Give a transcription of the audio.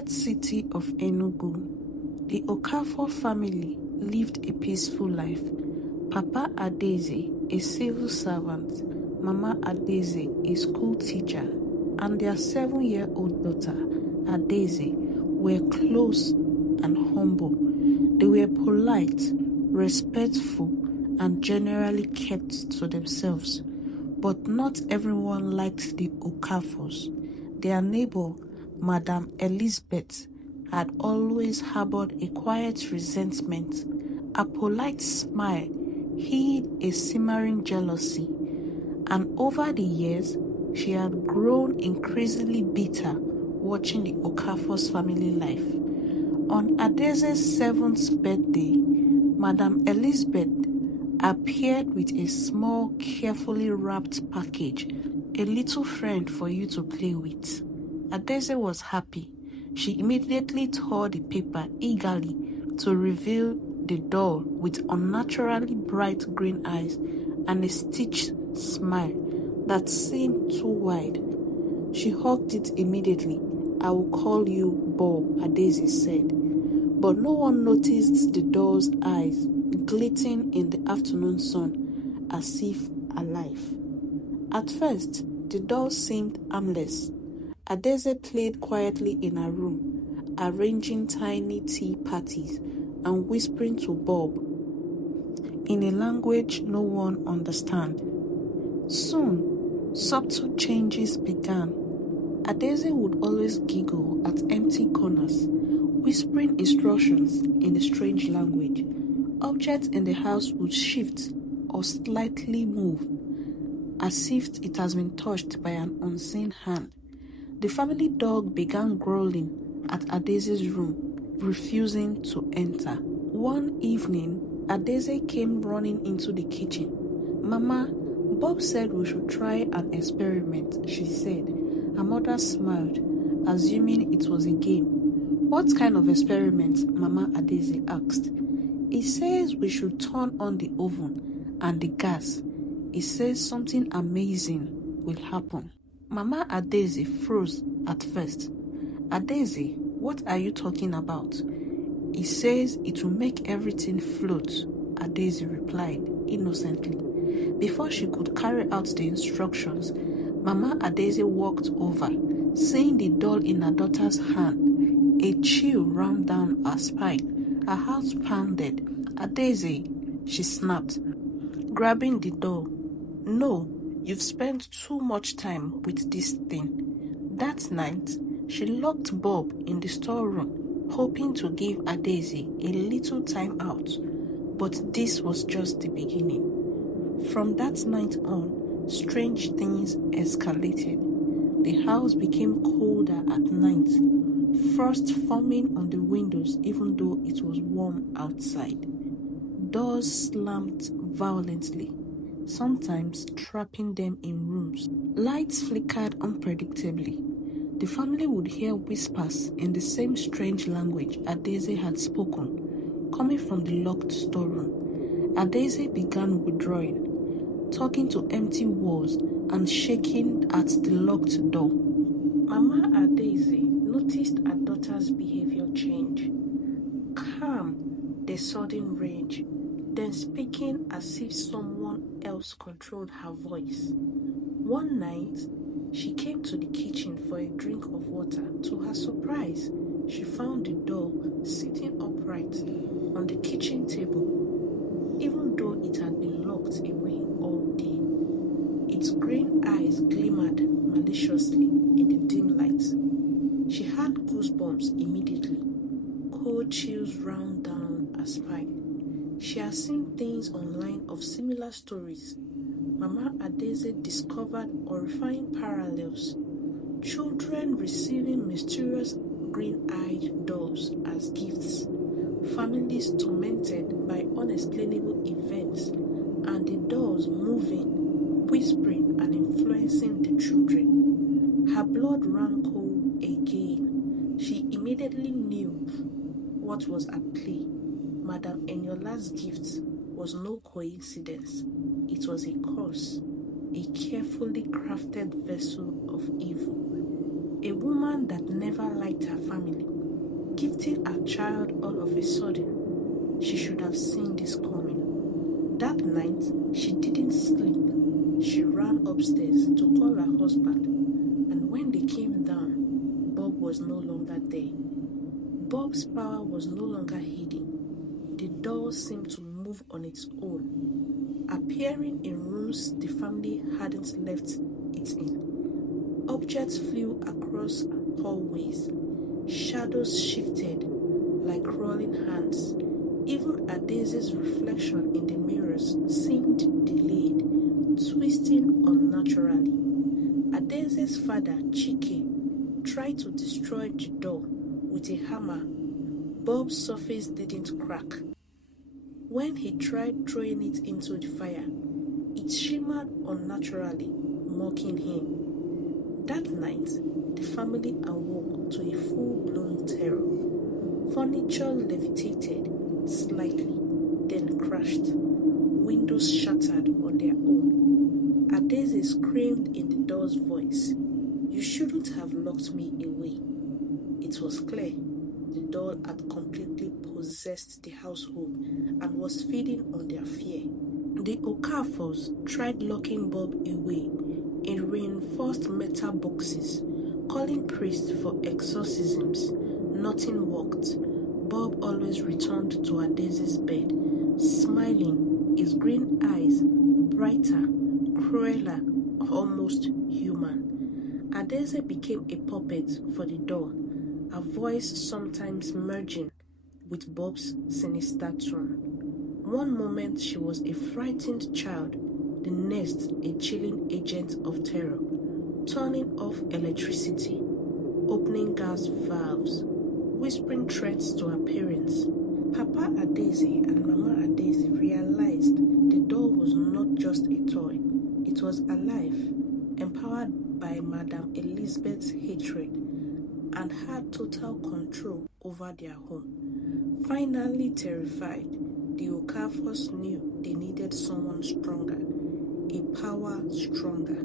quiet city of Enugu, the Okafor family lived a peaceful life. Papa Adaeze, a civil servant, Mama Adaeze, a school teacher, and their 7-year-old daughter, Adaeze, were close and humble. They were polite, respectful, and generally kept to themselves. But not everyone liked the Okafors. Their neighbor, Madam Elizabeth, had always harbored a quiet resentment. A polite smile hid a simmering jealousy, and over the years, she had grown increasingly bitter watching the Okafor's family life. On Adaeze's 7th birthday, Madam Elizabeth appeared with a small, carefully wrapped package, a little friend for you to play with. Adaeze was happy. She immediately tore the paper eagerly to reveal the doll with unnaturally bright green eyes and a stitched smile that seemed too wide. She hugged it immediately. "I will call you Bob," Adaeze said. But no one noticed the doll's eyes glittering in the afternoon sun as if alive. At first, the doll seemed harmless. Adaeze played quietly in her room, arranging tiny tea parties and whispering to Bob in a language no one understood. Soon, subtle changes began. Adaeze would always giggle at empty corners, whispering instructions in a strange language. Objects in the house would shift or slightly move, as if it has been touched by an unseen hand. The family dog began growling at Adaeze's room, refusing to enter. One evening, Adaeze came running into the kitchen. "Mama, Bob said we should try an experiment," she said. Her mother smiled, assuming it was a game. "What kind of experiment?" Mama Adaeze asked. "He says we should turn on the oven and the gas. He says something amazing will happen." Mama Adaeze froze at first. "Adaeze, what are you talking about?" "He says it will make everything float," Adaeze replied innocently. Before she could carry out the instructions, Mama Adaeze walked over. Seeing the doll in her daughter's hand, a chill ran down her spine. Her heart pounded. "Adaeze," she snapped, grabbing the doll. "No, you've spent too much time with this thing." That night, she locked Bob in the storeroom, hoping to give Adaeze a little time out. But this was just the beginning. From that night on, strange things escalated. The house became colder at night, frost forming on the windows even though it was warm outside. Doors slammed violently, sometimes trapping them in rooms. Lights flickered unpredictably. The family would hear whispers in the same strange language Adaeze had spoken, coming from the locked storeroom. Adaeze began withdrawing, talking to empty walls and shaking at the locked door. Mama Adaeze noticed her daughter's behavior change. Calm, the sudden rage, then speaking as if someone else controlled her voice. One night, she came to the kitchen for a drink of water. To her surprise, she found the doll sitting upright on the kitchen table, even though it had been locked away all day. Its green eyes glimmered maliciously in the dim light. She had goosebumps immediately. Cold chills ran down her spine. She had seen things online of similar stories. Mama Adaeze discovered horrifying parallels. Children receiving mysterious green-eyed dolls as gifts. Families tormented by unexplainable events, and the dolls moving, whispering, and influencing the children. Her blood ran cold again. She immediately knew what was at play. Madam Enyola's gift was no coincidence. It was a curse, a carefully crafted vessel of evil. A woman that never liked her family, gifting her child all of a sudden. She should have seen this coming. That night, she didn't sleep. She ran upstairs to call her husband, and when they came down, Bob was no longer there. Bob's power was no longer hidden. The doll seemed to move on its own, appearing in rooms the family hadn't left it in. Objects flew across hallways. Shadows shifted like crawling hands. Even Adaeze's reflection in the mirrors seemed delayed, twisting unnaturally. Adaeze's father, Chike, tried to destroy the door with a hammer. Bob's surface didn't crack. When he tried throwing it into the fire, it shimmered unnaturally, mocking him. That night, the family awoke to a full-blown terror. Furniture levitated slightly, then crashed. Windows shattered on their own. Adaeze screamed in the doll's voice, "You shouldn't have locked me away." It was clear the doll had completely possessed the household and was feeding on their fear. The Okafors tried locking Bob away in reinforced metal boxes, calling priests for exorcisms. Nothing worked. Bob always returned to Adaeze's bed, smiling, his green eyes brighter, crueler, almost human. Adaeze became a puppet for the doll, her voice sometimes merging with Bob's sinister tone. One moment she was a frightened child, the next a chilling agent of terror, turning off electricity, opening gas valves, whispering threats to her parents. Papa Adaeze and Mama Adaeze realized the doll was not just a toy, it was alive, empowered by Madame Elizabeth's hatred, and had total control over their home. Finally terrified, the Okafors knew they needed someone stronger, a power stronger.